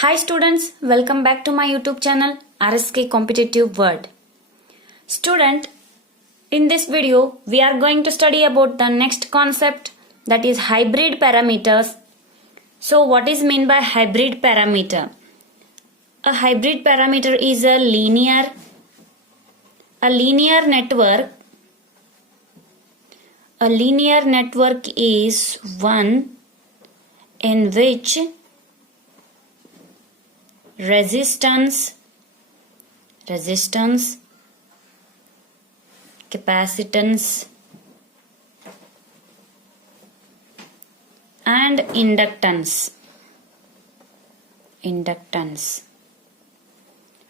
Hi students, welcome back to my YouTube channel RSK Competitive World. Student, in this video we are going to study about the next concept, that is hybrid parameters. So what is meant by hybrid parameter? A hybrid parameter is a linear network. A linear network is one in which resistance, capacitance and inductance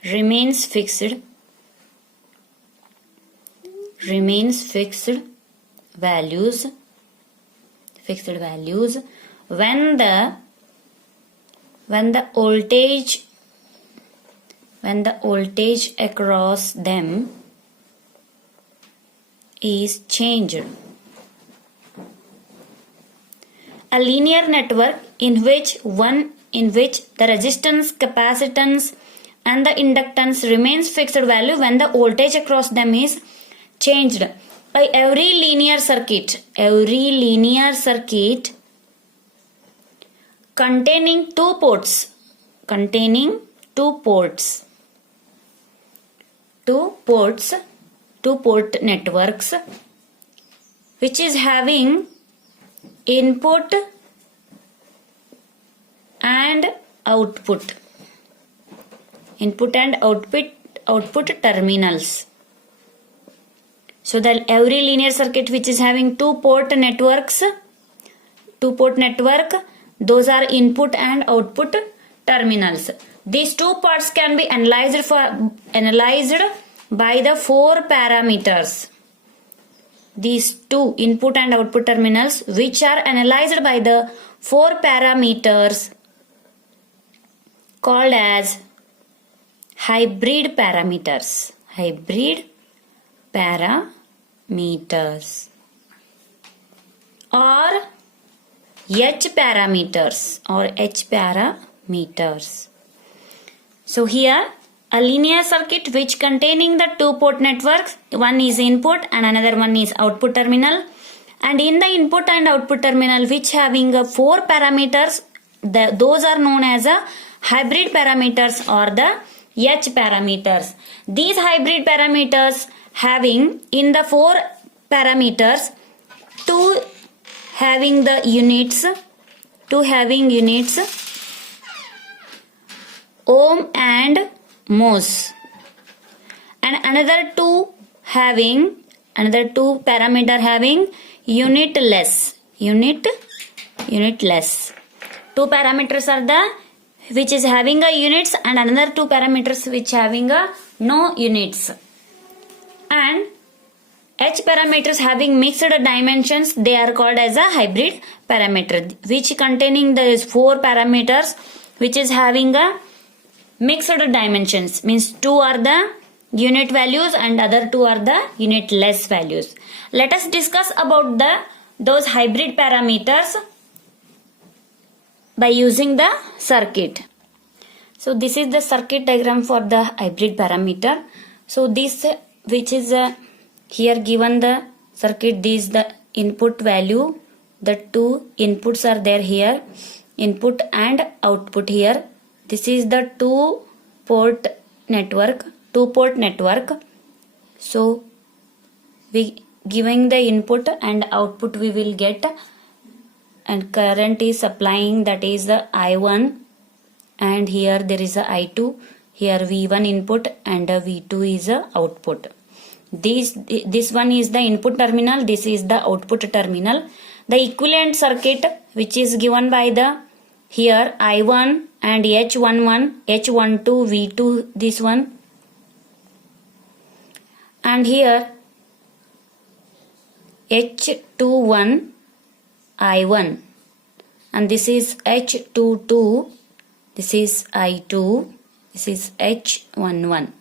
remains fixed values when the voltage across them is changed. A linear network in which the resistance, capacitance and the inductance remains fixed value when the voltage across them is changed. Every linear circuit containing two ports networks which is having input and output terminals. So that every linear circuit which is having two port network, those are input and output terminals. These two parts can be analyzed by the four parameters. These two input and output terminals which are analyzed by the four parameters called as hybrid parameters or H parameters. So here a linear circuit which containing the two port networks, one is input and another one is output terminal, and in the input and output terminal which having four parameters, those are known as a hybrid parameters or the H parameters. These hybrid parameters having in the four parameters two having units ohm and mhos, and another two parameter having unitless. Two parameters are the which is having a units and another two parameters which having a no units, and H parameters having mixed dimensions, they are called as a hybrid parameter, which containing the four parameters which is having a mixed dimensions, means two are the unit values and other two are the unitless values. Let us discuss about those hybrid parameters by using the circuit. So this is the circuit diagram for the hybrid parameter. So this which is here given the circuit, this the input value, the two inputs are there here, input and output here. This is the two port network. So we giving the input and output we will get, and current is supplying, that is the I1, and here there is a I2, here V1 input and V2 is a output. This one is the input terminal, this is the output terminal. The equivalent circuit which is given by the here I1 and H11, H12, V2, this one, and here H21, I1, and this is H22, this is I2, this is H11.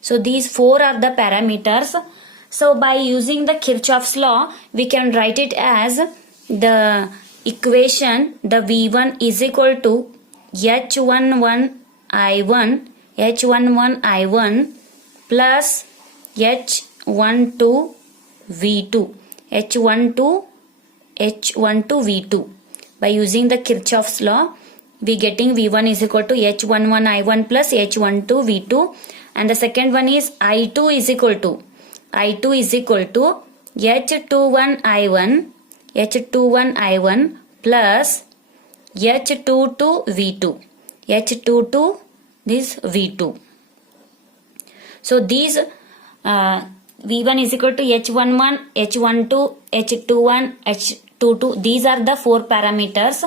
So these four are the parameters. So by using the Kirchhoff's law, we can write it as the equation, the V1 is equal to H11I1 plus H12V2. H12V2. By using the Kirchhoff's law, we getting V1 is equal to H11I1 plus H12V2, and the second one is I2 is equal to H21I1 plus H22V2. This V2. So these V1 is equal to H11, H12, H21, H22. These are the 4 parameters.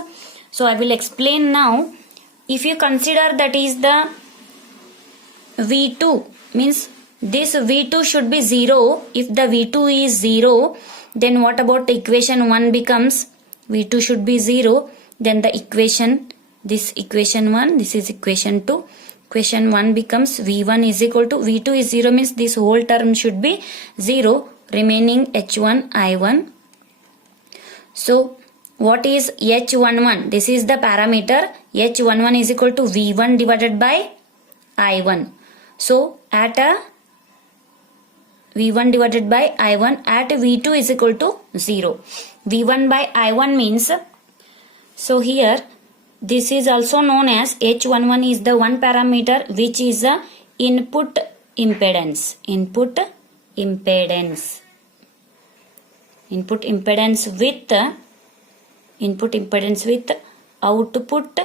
So I will explain now. If you consider that is the V2, means this V2 should be 0. If the V2 is 0, then what about the equation 1 becomes? V2 should be 0. Then the equation, this equation 1, this is equation 2. Equation 1 becomes V1 is equal to V2 is 0, means this whole term should be 0, remaining H1I1. So what is H11? This is the parameter. H11 is equal to V1 divided by I1. So at V1 divided by I1 at V2 is equal to 0. V1 by I1 means, so here this is also known as H11 is the one parameter which is a input impedance. Input impedance with output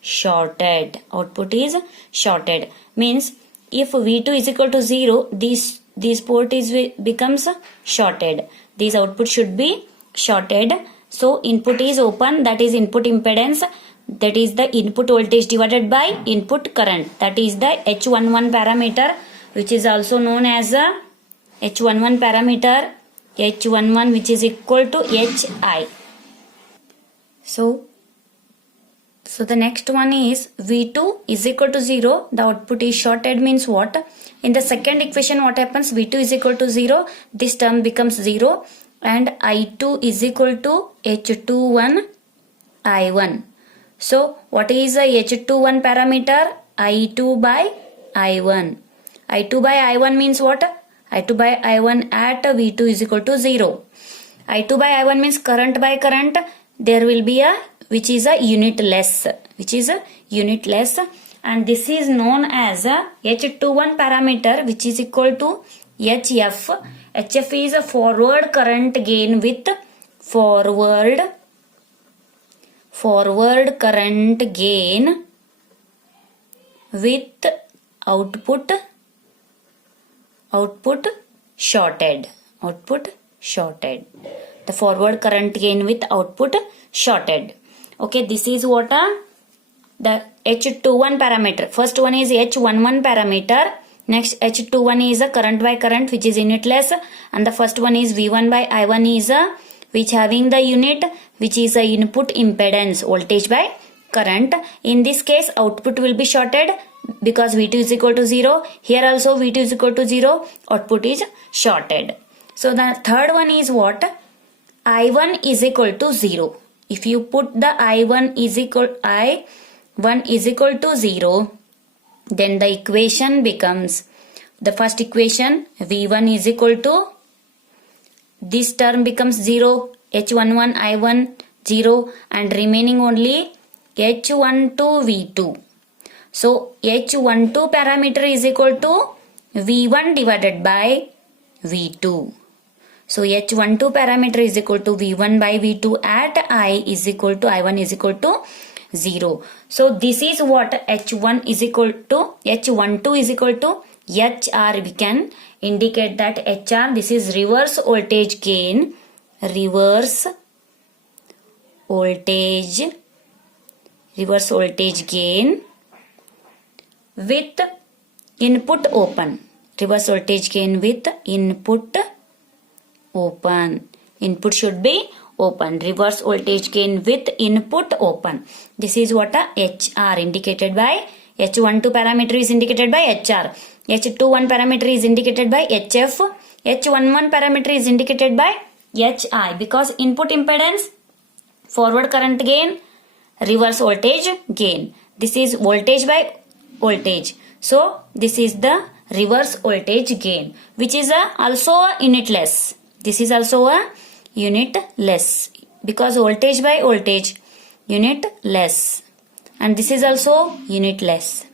shorted. Output is shorted. Means if V2 is equal to 0, this port is becomes shorted. This output should be shorted. So input is open, that is input impedance, that is the input voltage divided by input current, that is the H11 parameter, which is also known as a H11 parameter, H11 which is equal to HI. So the next one is V2 is equal to 0, the output is shorted, means what? In the second equation what happens? V2 is equal to 0, this term becomes 0, and I2 is equal to H21I1. So what is the H21 parameter? I2 by I1. I2 by I1 means what? I2 by I1 at V2 is equal to 0. I2 by I1 means current by current. There will be a which is a unit less, and this is known as a H21 parameter which is equal to HF. HF is a forward current gain with forward current gain with output shorted. The forward current gain with output shorted. Okay, this is what the H21 parameter. First one is H11 parameter. Next H21 is a current by current which is unitless, and the first one is V1 by I1 is a which having the unit which is a input impedance, voltage by current. In this case output will be shorted because V2 is equal to 0. Here also V2 is equal to 0, output is shorted. So the third one is what? I1 is equal to 0. If you put the I1 is equal to 0, then the equation becomes, the first equation V1 is equal to, this term becomes 0, H11 I1 0, and remaining only H12V2. So H12 parameter is equal to V1 divided by V2. So H12 parameter is equal to V1 by V2 at I1 is equal to 0. So this is what H1 is equal to, H12 is equal to HR. We can indicate that HR, this is reverse voltage gain with input open. Reverse voltage gain with input open. Input should be open. Reverse voltage gain with input open. This is what a HR indicated by H12 parameter is indicated by HR. H21 parameter is indicated by HF. H11 parameter is indicated by HI, because input impedance, forward current gain, reverse voltage gain. This is voltage by voltage. So this is the reverse voltage gain, which is also a unitless. This is also a unitless because voltage by voltage unitless, and this is also unitless.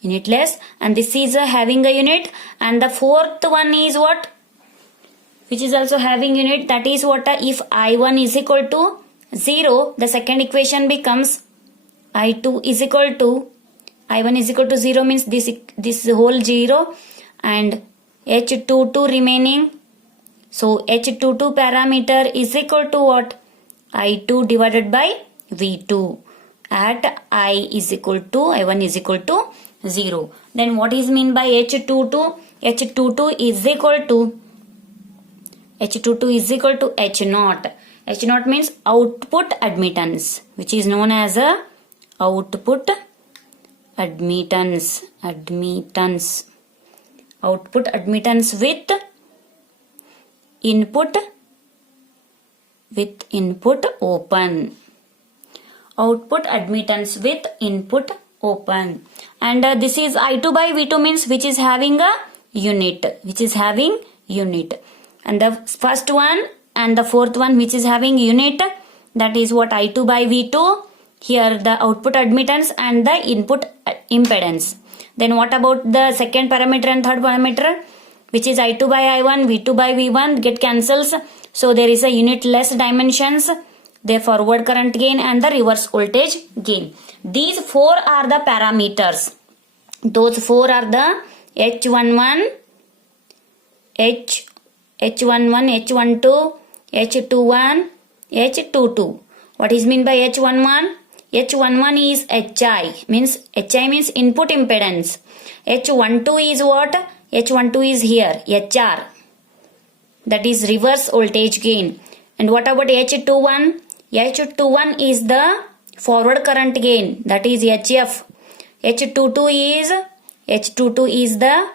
Unitless, and this is having a unit, and the fourth one is what? Which is also having unit, that is what? If I1 is equal to 0, the second equation becomes I2 is equal to I1 is equal to 0 means this whole 0 and H22 remaining. So H22 parameter is equal to what? I2 divided by V2 at I is equal to I1 is equal to 0. Then what is mean by H22? H22 is equal to H0. H0 means output admittance, which is known as a output admittance. Output admittance with input open. Output admittance with input open. And this is I2 by V2 means which is having a unit. And the first one and the fourth one which is having unit, that is what? I2 by V2. Here the output admittance and the input impedance. Then what about the second parameter and third parameter, which is I2 by I1, V2 by V1 get cancels. So there is a unitless dimensions, the forward current gain and the reverse voltage gain. These four are the parameters. Those four are the H11, H12, H21, H22. What is mean by H11? H11 is HI means input impedance. H12 is what? H12 is here HR, that is reverse voltage gain. And what about H21? H21 is the forward current gain, that is HF. H22 is the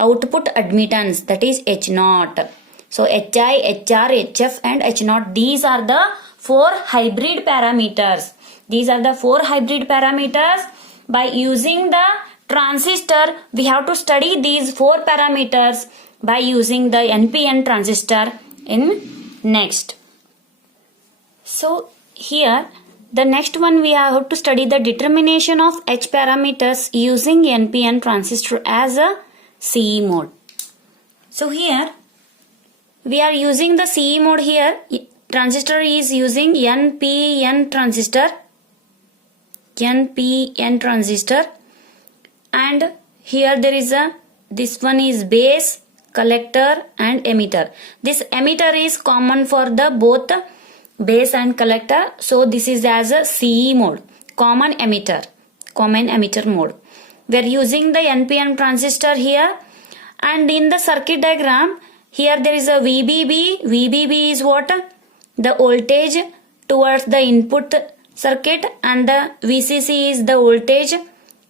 output admittance, that is H0. So HI, HR, HF and H0, these are the four hybrid parameters. By using the transistor, we have to study these four parameters by using the NPN transistor in next. So here the next one we have to study the determination of H parameters using NPN transistor as a CE mode. So here we are using the CE mode. Here transistor is using NPN transistor, and here there is this one is base, collector and emitter. This emitter is common for the both base and collector, so this is as a CE mode, common emitter mode. We are using the NPN transistor here, and in the circuit diagram here there is a VBB is what? The voltage towards the input circuit, and the VCC is the voltage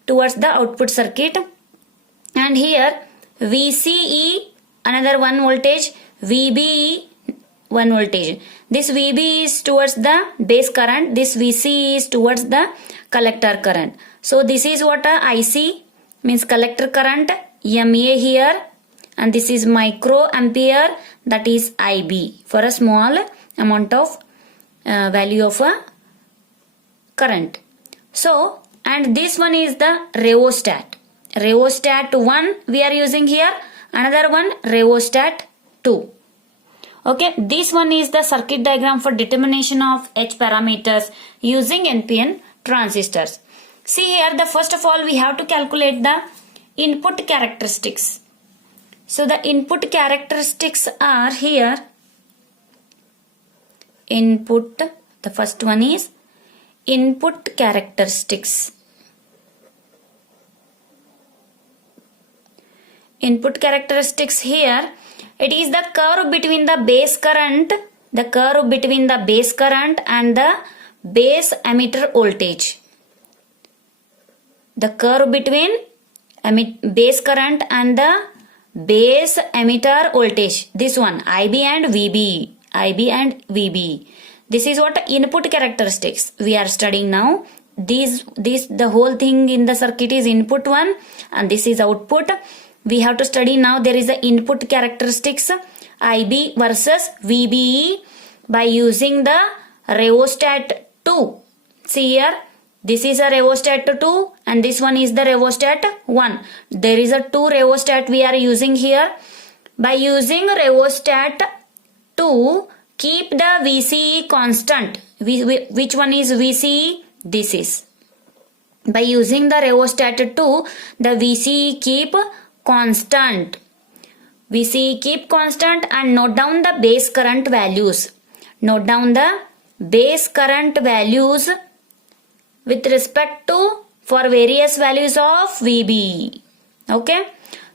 towards the output circuit. And here VCE another one voltage, VBE one voltage. This VB is towards the base current, this VCE is towards the collector current. So this is what IC means collector current, MA here, and this is micro ampere, that is IB for a small amount of value of a current. So, and this one is the rheostat. Rheostat 1 we are using here, another one rheostat 2. Okay, this one is the circuit diagram for determination of H parameters using NPN transistors. See here, the first of all we have to calculate the input characteristics. So the input characteristics are here. Input, the first one is input characteristics. Input characteristics here, it is the curve between the base current, and the base emitter voltage. The curve between base current and the base emitter voltage. This one IB and VB. This is what input characteristics we are studying now. The whole thing in the circuit is input 1 and this is output. We have to study now. There is the input characteristics IB versus VBE by using the rheostat 2. See here, this is a rheostat 2 and this one is the rheostat 1. There is a 2 rheostat we are using here. By using rheostat 2, keep the VCE constant. Which one is VCE? This is. By using the rheostat 2, the VCE keep constant. VCE keep constant and note down the base current values. Note down the base current values with respect to for various values of VBE. Okay.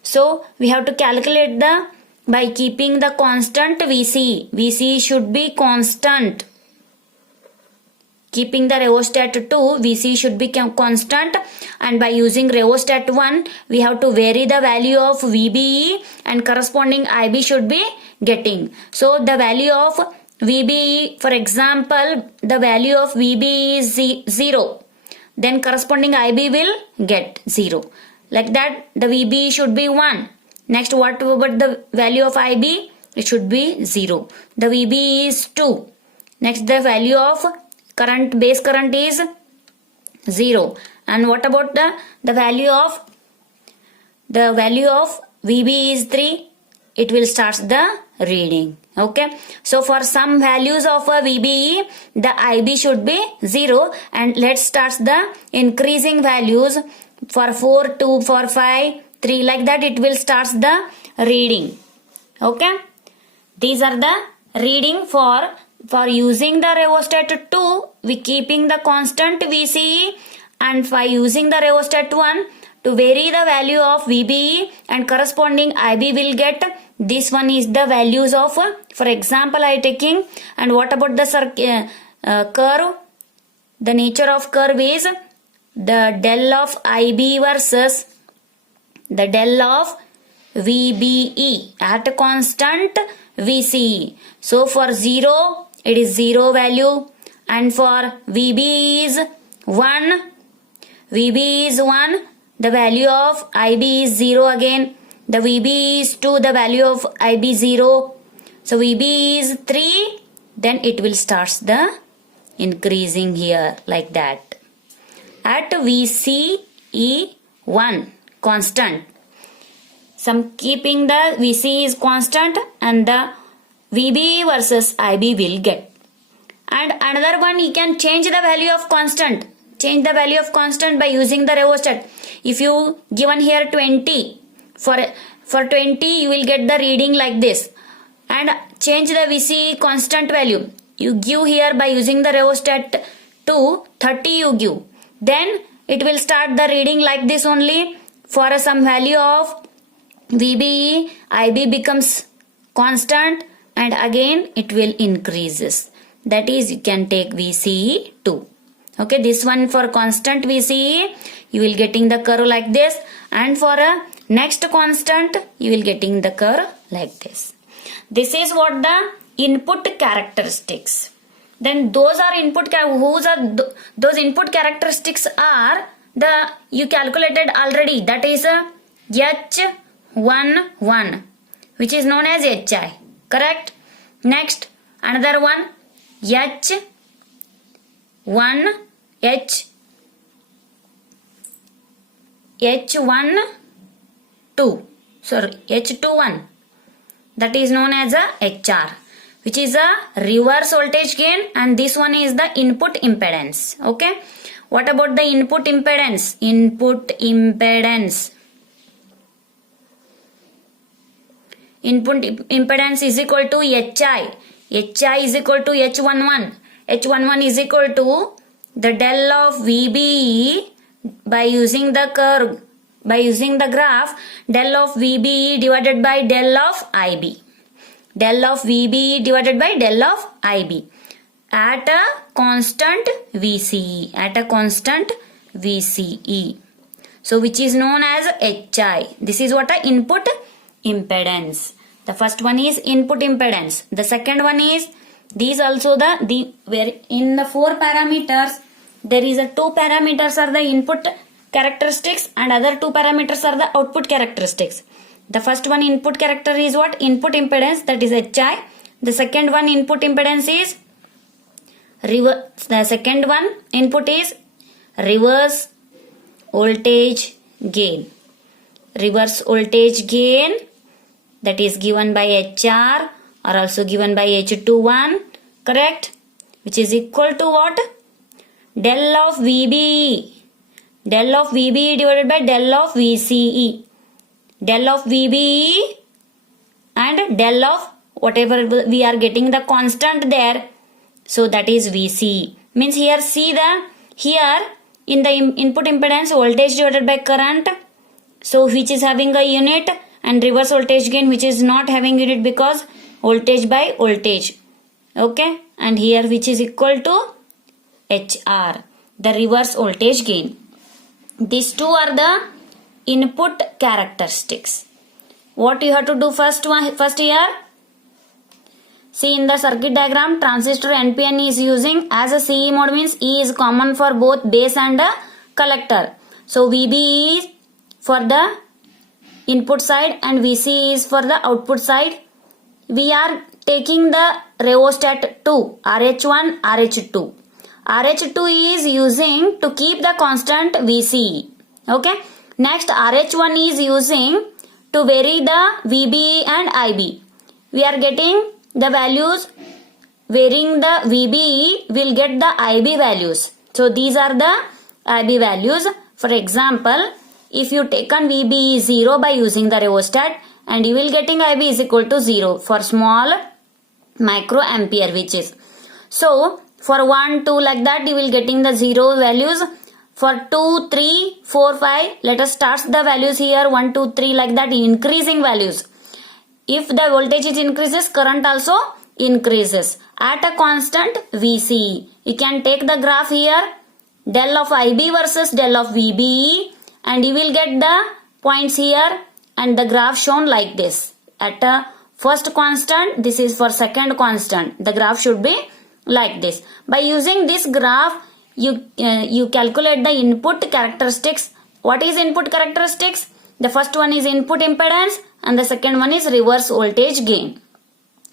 So we have to calculate the by keeping the constant VCE. VCE should be constant. Keeping the rheostat 2, VCE should be constant, and by using rheostat 1, we have to vary the value of VBE and corresponding IB should be getting. So the value of VBE, for example, the value of VBE is 0. Then corresponding IB will get 0. Like that, the VBE should be 1. Next, what about the value of IB? It should be 0. The VBE is 2. Next, the value of base current is 0. And what about the value of VB is 3? It will start the reading. Okay. So for some values of a VBE, the IB should be 0. And let's start the increasing values for 4, 2, 4, 5, 3. Like that it will start the reading. Okay. These are the reading for using the rheostat 2, we keeping the constant VCE, and by using the rheostat 1 to vary the value of VBE and corresponding IB will get. This one is the values of, for example, I taking. And what about the curve? The nature of curve is the del of IB versus the del of VBE at constant VCE. So for 0, it is 0 value, and for VB is 1. VB is 1. The value of IB is 0 again. The VB is 2. The value of IB 0. So VB is 3. Then it will start the increasing here like that. At VCE 1 constant. Some keeping the VC is constant and the VB versus IB will get. And another one, you can change the value of constant. Change the value of constant by using the rheostat. If you given here 20, for 20 you will get the reading like this. And change the VC constant value. You give here by using the rheostat 2, 30 you give. Then it will start the reading like this only. For some value of VBE, IB becomes constant and again it will increases. That is, you can take VCE 2. Okay, this one for constant VCE, you will getting the curve like this, and for a next constant, you will getting the curve like this. This is what the input characteristics. Then those are those input characteristics are the you calculated already. That is H11, which is known as HI. Correct? Next, another one H1 H21, that is known as a HR, which is a reverse voltage gain, and this one is the input impedance. Okay, what about the input impedance? Input impedance is equal to HI. HI is equal to H11. H11 is equal to the del of VBE by using the curve, by using the graph, del of VBE divided by del of IB. Del of VBE divided by del of IB at a constant VCE. At a constant VCE. So which is known as HI. This is what a input impedance. The first one is input impedance. The second one is These also the where in the 4 parameters there is a 2 parameters are the input characteristics and other 2 parameters are the output characteristics. The first one input character is what? Input impedance, that is HI. The second one input impedance is the second one input is reverse voltage gain. Reverse voltage gain, that is given by HR or also given by H21, correct? Which is equal to what? Del of VBE. Del of VBE divided by del of VCE. Del of VBE and del of whatever we are getting the constant there. So that is VCE. Means here see here in the input impedance voltage divided by current. So which is having a unit, and reverse voltage gain which is not having unit because voltage by voltage. Okay. And here which is equal to HR, the reverse voltage gain. These two are the input characteristics. What you have to do first here? See in the circuit diagram, transistor NPN is using as a CE mode, means E is common for both base and collector. So VB is for the input side and VC is for the output side. We are taking the rheostat 2, RH1, RH2. RH2 is using to keep the constant VCE. Okay. Next RH1 is using to vary the VBE and IB. We are getting the values, varying the VBE will get the IB values. So these are the IB values. For example, if you taken VBE 0 by using the rheostat, and you will getting IB is equal to 0 for small microampere which is. So for 1, 2 like that you will getting the 0 values. For 2, 3, 4, 5, let us start the values here 1, 2, 3 like that, increasing values. If the voltage is increases, current also increases at a constant VCE. You can take the graph here, del of IB versus del of VBE, and you will get the points here and the graph shown like this. At a first constant, this is for second constant. The graph should be like this. By using this graph, you calculate the input characteristics. What is input characteristics? The first one is input impedance and the second one is reverse voltage gain.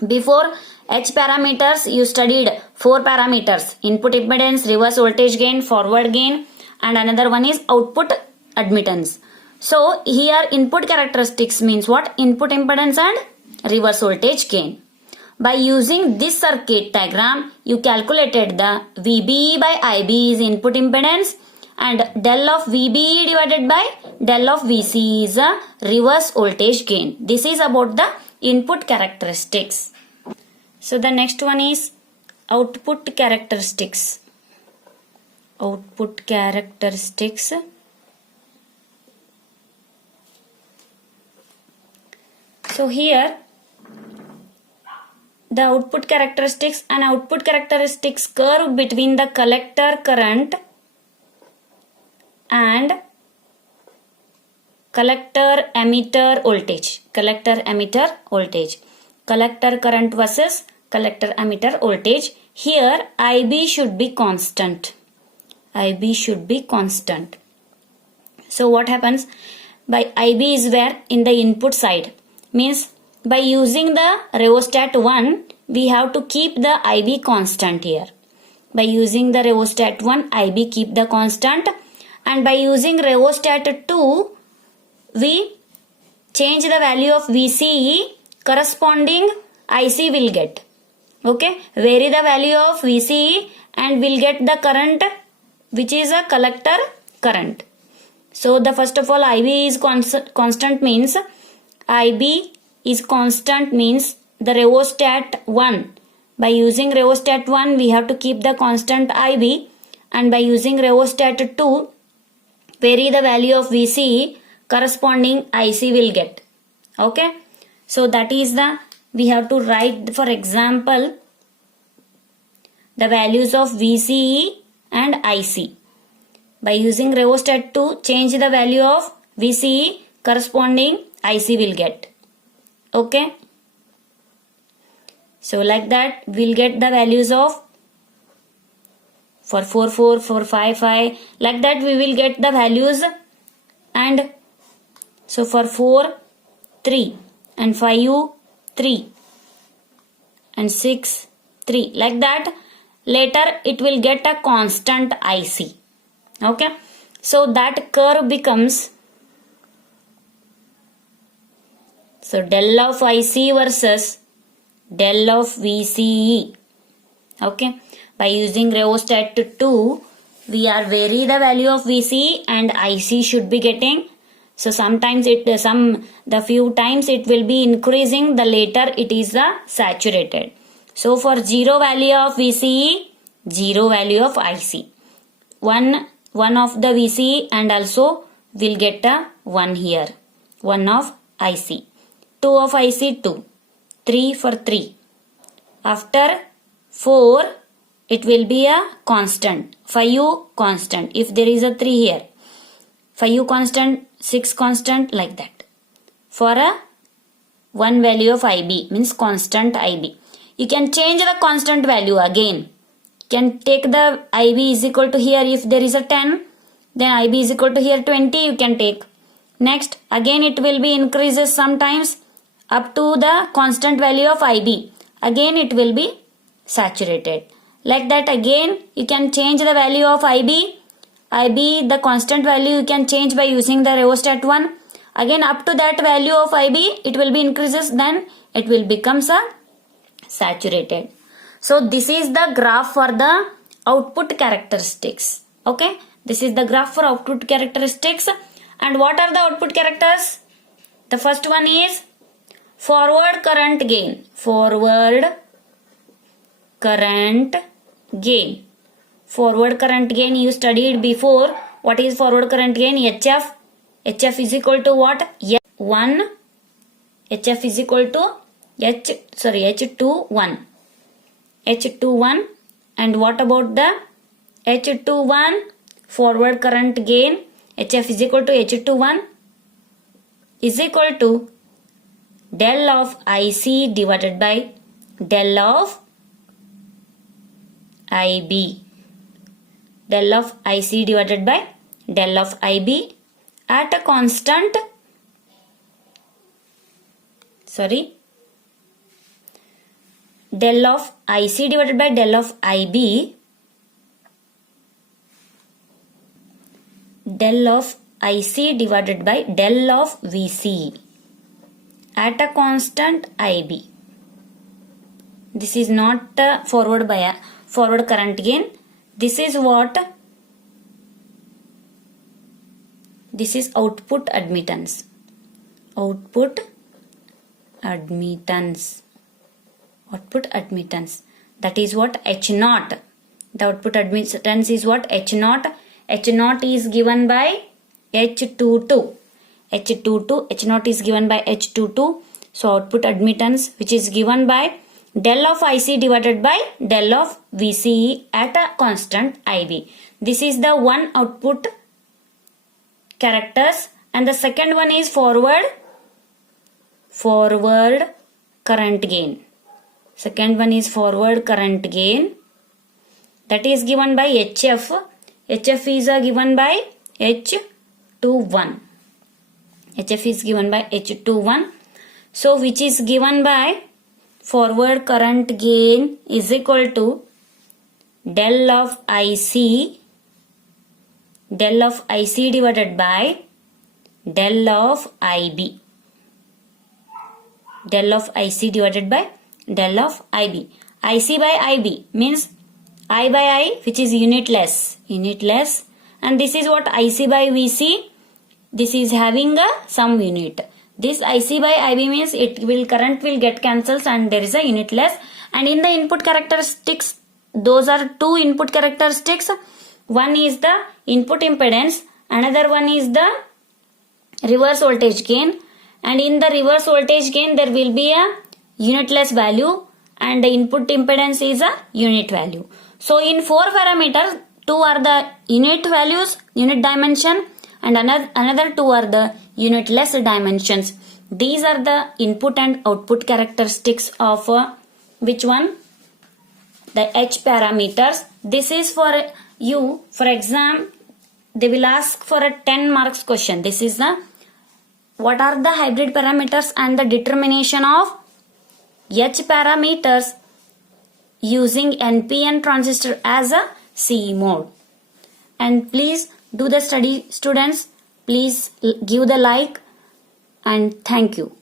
Before H parameters, you studied 4 parameters: input impedance, reverse voltage gain, forward gain, and another one is output admittance. So here input characteristics means what? Input impedance and reverse voltage gain. By using this circuit diagram, you calculated the VBE by IB is input impedance and del of VBE divided by del of VC is a reverse voltage gain. This is about the input characteristics. So the next one is output characteristics. Output characteristics. So here the output characteristics and output characteristics curve between the collector current and collector emitter voltage. Collector emitter voltage. Collector current versus collector emitter voltage. Here IB should be constant. IB should be constant. So what happens? By IB is where in the input side. Means by using the rheostat 1, we have to keep the IB constant here. By using the rheostat 1, IB keep the constant, and by using rheostat 2, we change the value of VCE, corresponding IC will get. Okay, vary the value of VCE and will get the current which is a collector current. So the first of all IB is constant means IB is constant means the rheostat 1. By using rheostat 1 we have to keep the constant IB, and by using rheostat 2 vary the value of VCE, corresponding IC will get. Okay. So that is the, we have to write for example the values of VCE and IC. By using rheostat 2 change the value of VCE, corresponding IC will get. Okay. So like that we'll get the values of for 4 4, for 5 5, like that we will get the values. And so for 4 3 and 5 3 and 6 3, like that later it will get a constant IC. Okay, so that curve becomes, so del of IC versus del of VCE. Okay, by using rheostat 2 we are vary the value of VCE and IC should be getting. So sometimes the few times it will be increasing, the later it is the saturated. So for 0 value of VCE, 0 value of IC. 1 of the VCE and also we'll get a 1 here. 1 of IC. 2 of IC 2. 3 for 3. After 4 it will be a constant. 5 constant. If there is a 3 here. 5 constant, 6 constant, like that. For a 1 value of IB means constant IB. You can change the constant value again. You can take the IB is equal to here, if there is a 10, then IB is equal to here 20 you can take. Next again it will be increases sometimes up to the constant value of IB. Again it will be saturated. Like that again you can change the value of IB. IB, the constant value you can change by using the rheostat 1. Again up to that value of IB it will be increases, then it will becomes a saturated. So this is the graph for the output characteristics. Okay, this is the graph for output characteristics. And what are the output characters? The first one is forward current gain. Forward current gain. Forward current gain you studied before. What is forward current gain? HF. HF is equal to what? H1. HF is equal to H21. H21. And what about the H21 forward current gain? HF is equal to H21 is equal to del of IC divided by del of IB. Del of IC divided by del of IB at a constant, del of IC divided by del of IB, del of IC divided by del of VC at a constant IB. This is not forward current gain. This is what? This is output admittance. Output admittance. Output admittance. That is what? H0. The output admittance is what? H0. H0 is given by H22. H22. H0 is given by H22. So output admittance which is given by del of IC divided by del of VCE at a constant IB. This is the one output characters, and the second one is forward current gain. Second one is forward current gain, that is given by HF. HF is given by H21. HF is given by H21. So which is given by forward current gain is equal to del of IC divided by del of IB. Del of IC divided by del of IB. IC by IB means I by I, which is unitless, and this is what IC by VC. This is having some unit. This IC by IB means current will get cancels and there is a unitless. And in the input characteristics, those are two input characteristics. One is the input impedance, another one is the reverse voltage gain. And in the reverse voltage gain there will be a unitless value and the input impedance is a unit value. So in 4 parameters, 2 are the unit values, unit dimension, and another 2 are the unitless dimensions. These are the input and output characteristics of which one? The H parameters. This is for you, for exam, they will ask for a 10 marks question. This is the, what are the hybrid parameters and the determination of H parameters using NPN transistor as a CE mode. And please do the study, students. Please give the like and thank you.